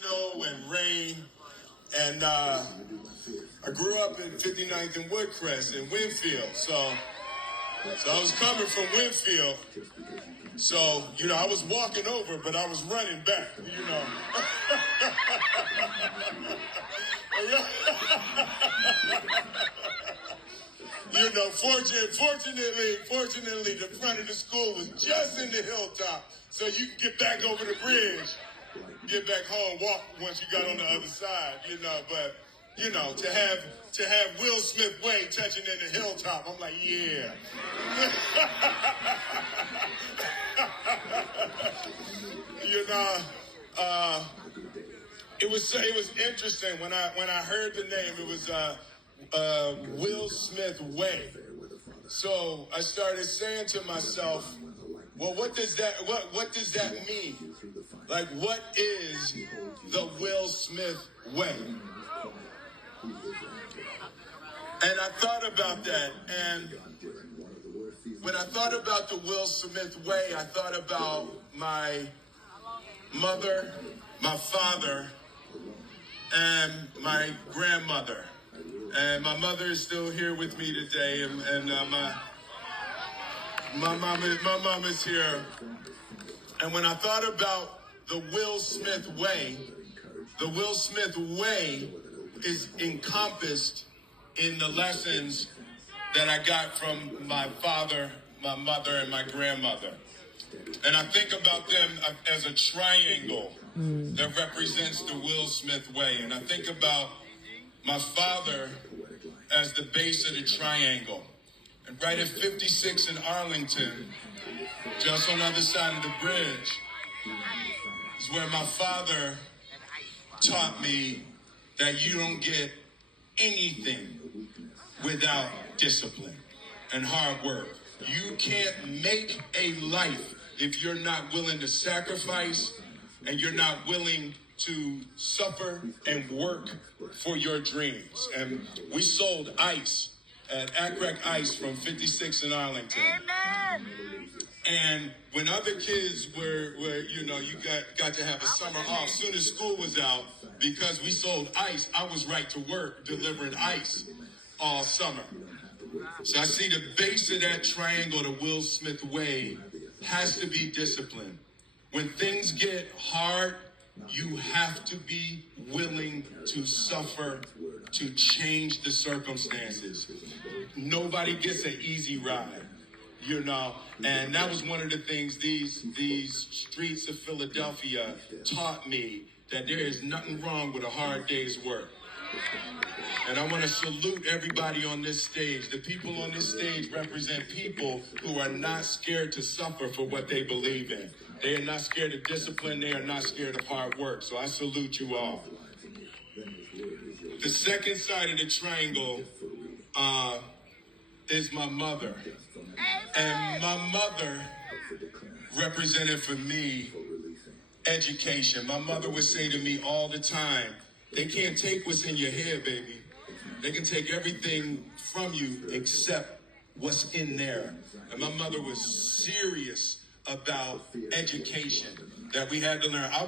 snow and rain. And I grew up in 59th and Woodcrest in Winfield. So I was coming from Winfield. So, I was walking over, but I was running back, Fortunately, the front of the school was just in the hilltop, so you could get back over the bridge, get back home, walk once you got on the other side, But to have Will Smith Way touching in the hilltop, I'm like, yeah. It was interesting when I heard the name. It was Will Smith Way. So I started saying to myself, well, what does that mean? Like, what is the Will Smith way? And I thought about that, and when I thought about the Will Smith way, I thought about my mother, my father, and my grandmother. And my mother is still here with me today, and my mom is here. And when I thought about the Will Smith way, the Will Smith way is encompassed in the lessons that I got from my father, my mother, and my grandmother. And I think about them as a triangle that represents the Will Smith way. And I think about my father as the base of the triangle. And right at 56 in Arlington, just on the other side of the bridge, is where my father taught me that you don't get anything without discipline and hard work. You can't make a life if you're not willing to sacrifice and you're not willing to suffer and work for your dreams. And we sold ice at Acrac Ice from 56 in Arlington. Amen. And when other kids were you got to have a summer off, soon as school was out, because we sold ice, I was right to work delivering ice all summer. So I see the base of that triangle, the Will Smith way, has to be discipline. When things get hard, you have to be willing to suffer to change the circumstances. Nobody gets an easy ride, and that was one of the things these streets of Philadelphia taught me, that there is nothing wrong with a hard day's work. And I want to salute everybody on this stage. The people on this stage represent people who are not scared to suffer for what they believe in. They are not scared of discipline. They are not scared of hard work. So I salute you all. The second side of the triangle is my mother. And my mother represented for me education. My mother would say to me all the time, they can't take what's in your head, baby. They can take everything from you except what's in there. And my mother was serious about education that we had to learn. I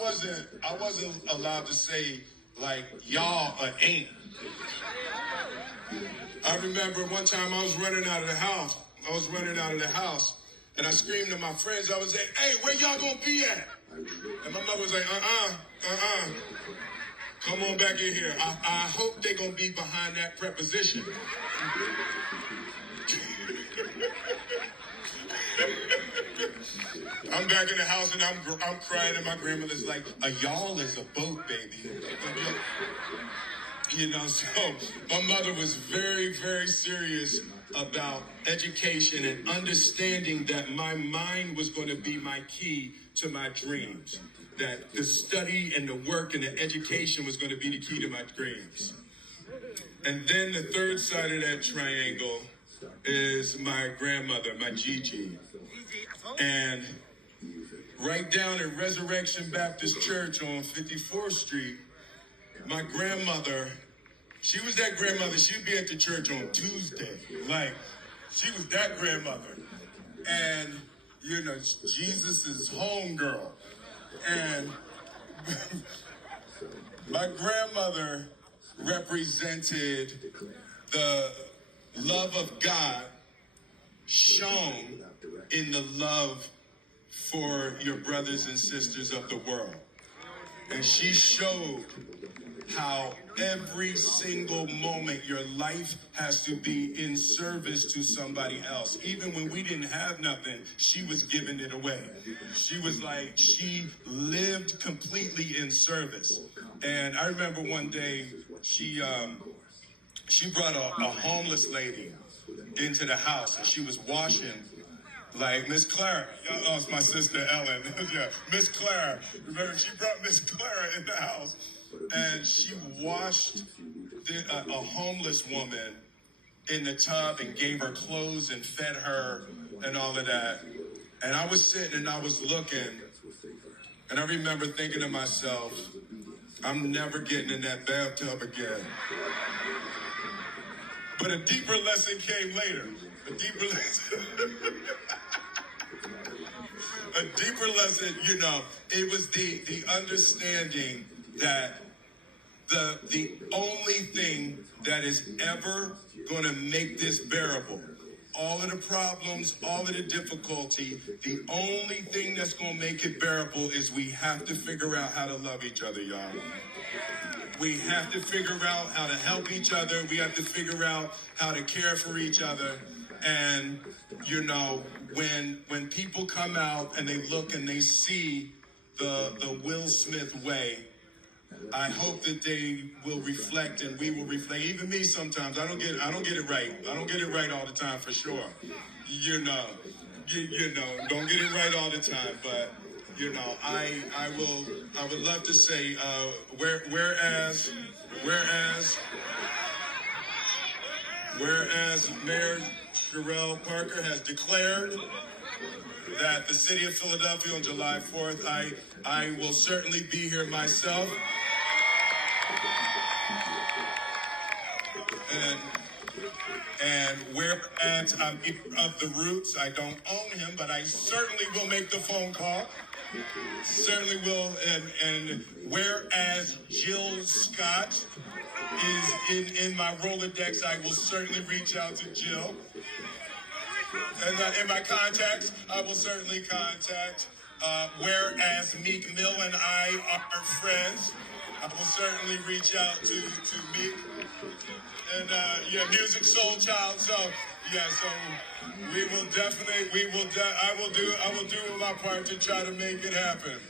wasn't allowed to say, like, y'all or ain't. I remember one time I was running out of the house. And I screamed to my friends. I was like, hey, where y'all gonna be at? And my mother was like, come on back in here. I hope they're going to be behind that preposition. I'm back in the house and I'm crying, and my grandmother's like, a y'all is a boat, baby. So my mother was very, very serious about education and understanding that my mind was going to be my key to my dreams. That the study and the work and the education was going to be the key to my dreams. And then the third side of that triangle is my grandmother, my Gigi. And right down at Resurrection Baptist Church on 54th Street, my grandmother, she was that grandmother, she'd be at the church on Tuesday. Like, she was that grandmother. And, Jesus' homegirl. And My grandmother represented the love of God shown in the love for your brothers and sisters of the world. And she showed how every single moment your life has to be in service to somebody else. Even when we didn't have nothing, she was giving it away. She was like, she lived completely in service. And I remember one day she brought a homeless lady into the house, and she was washing. Like Miss Clara, oh, it's my sister Ellen. Yeah, Miss Clara. Remember, she brought Miss Clara in the house, and she washed a homeless woman in the tub and gave her clothes and fed her and all of that. And I was sitting and I was looking, and I remember thinking to myself, I'm never getting in that bathtub again. But a deeper lesson came later. A deeper lesson. A deeper lesson, you know, it was the understanding that the only thing that is ever going to make this bearable, all of the problems, all of the difficulty, the only thing that's going to make it bearable is we have to figure out how to love each other, y'all. We have to figure out how to help each other. We have to figure out how to care for each other. And, you know, when people come out and they look and they see the Will Smith way, I hope that they will reflect and we will reflect. Even me sometimes, I don't get it right. I don't get it right all the time for sure. You know, don't get it right all the time. But, you know, I would love to say, whereas Mayor Sherelle Parker has declared that the city of Philadelphia on July 4th, I will certainly be here myself. And whereas I'm of the Roots, I don't own him, but I certainly will make the phone call. Certainly will. And whereas Jill Scott is in my Rolodex, I will certainly reach out to Jill. And in my contacts, I will certainly contact. Whereas Meek Mill and I are friends, I will certainly reach out to Meek. And Music Soul Child. So we will definitely, I will do my part to try to make it happen.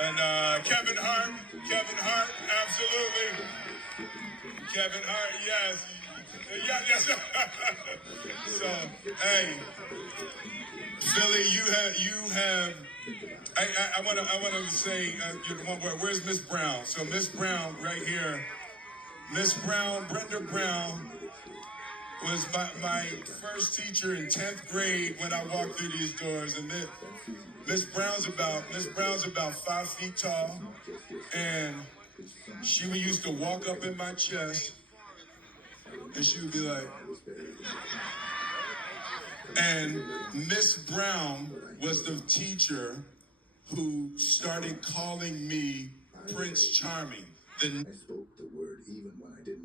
And Kevin Hart, absolutely. Kevin Hart, yes. Yes. So, hey, Philly, you have. I want to say one word. Where's Miss Brown? So Miss Brown, right here. Miss Brown, Brenda Brown, was my first teacher in 10th grade when I walked through these doors. And Miss Brown's about 5 feet tall, and she used to walk up in my chest, and she would be like, and Miss Brown was the teacher who started calling me Prince Charming. I spoke the word even when I didn't.